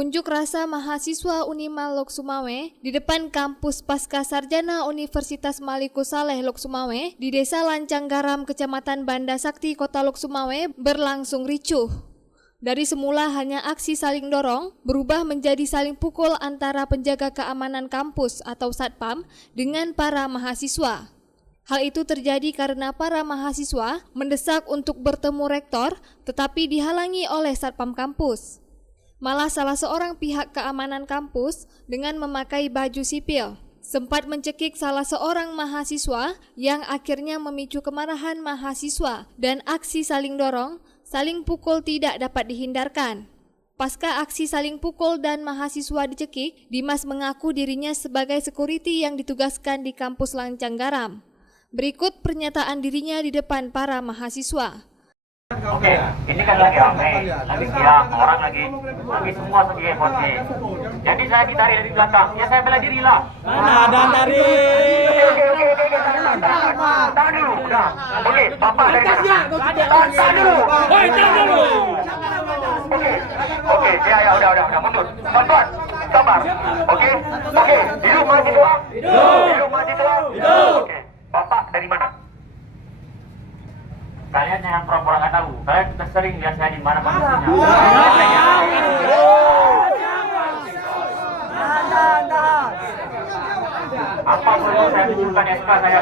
Unjuk rasa mahasiswa Unimal Lok Sumawe di depan kampus Pasca Sarjana Universitas Maliku Saleh Lok Sumawe di Desa Lancang Garam, Kecamatan Banda Sakti, Kota Lok Sumawe berlangsung ricuh. Dari semula hanya aksi saling dorong, berubah menjadi saling pukul antara penjaga keamanan kampus atau Satpam dengan para mahasiswa. Hal itu terjadi karena para mahasiswa mendesak untuk bertemu rektor, tetapi dihalangi oleh Satpam kampus. Malah salah seorang pihak keamanan kampus dengan memakai baju sipil sempat mencekik salah seorang mahasiswa yang akhirnya memicu kemarahan mahasiswa dan aksi saling dorong, saling pukul tidak dapat dihindarkan. Pasca aksi saling pukul dan mahasiswa dicekik, Dimas mengaku dirinya sebagai security yang ditugaskan di kampus Lancang Garam. Berikut pernyataan dirinya di depan para mahasiswa. Oke, ini kan lagi ramai, lagi siang, orang lagi semua lagi emosi. Jadi saya ditarik dari belakang, ya saya bela diri lah. Mana ada tarik? Tahan dulu, udah. Oke, bapak dari mana? Tahan dulu. Woi, tahan dulu. Oke, ya, udah, mundur. Pelan-pelan, sabar. Oke, hidup mahasiswa. Hidup mahasiswa. Oke, bapak dari mana? Kalian yang pura-pura nggak tahu, kalian sudah sering lihat saya di mana-mana. Apa perlu saya tunjukkan SK saya?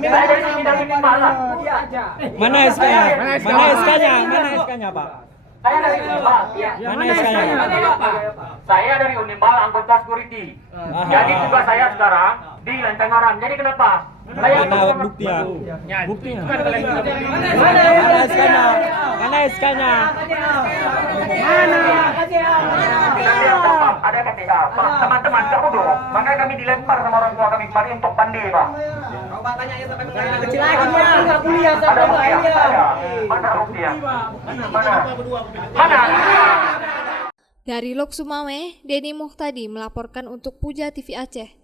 Saya dari sini dari Malang. Mana SK-nya? Mana SK-nya? Mana SK-nya, Pak? Saya dari Unimal. Mana SK-nya? Saya dari Unimal, anggota security. Jadi tugas saya sekarang di Lancang Garam. Jadi kenapa? Mana buktinya? Buktinya. Mana SK-nya? Mana SK-nya? Ada KTA. Pak, teman-teman, kamu dong. Makanya kami dilempar sama orang tua kami kemarin untuk pandai, Pak. Kecil lagi ya, nggak kuliah Ada sampai bukti kuliah. ada. Mana buktinya? Mana? Dari Lok Sumawe, Denny Muhtadi melaporkan untuk Puja TV Aceh.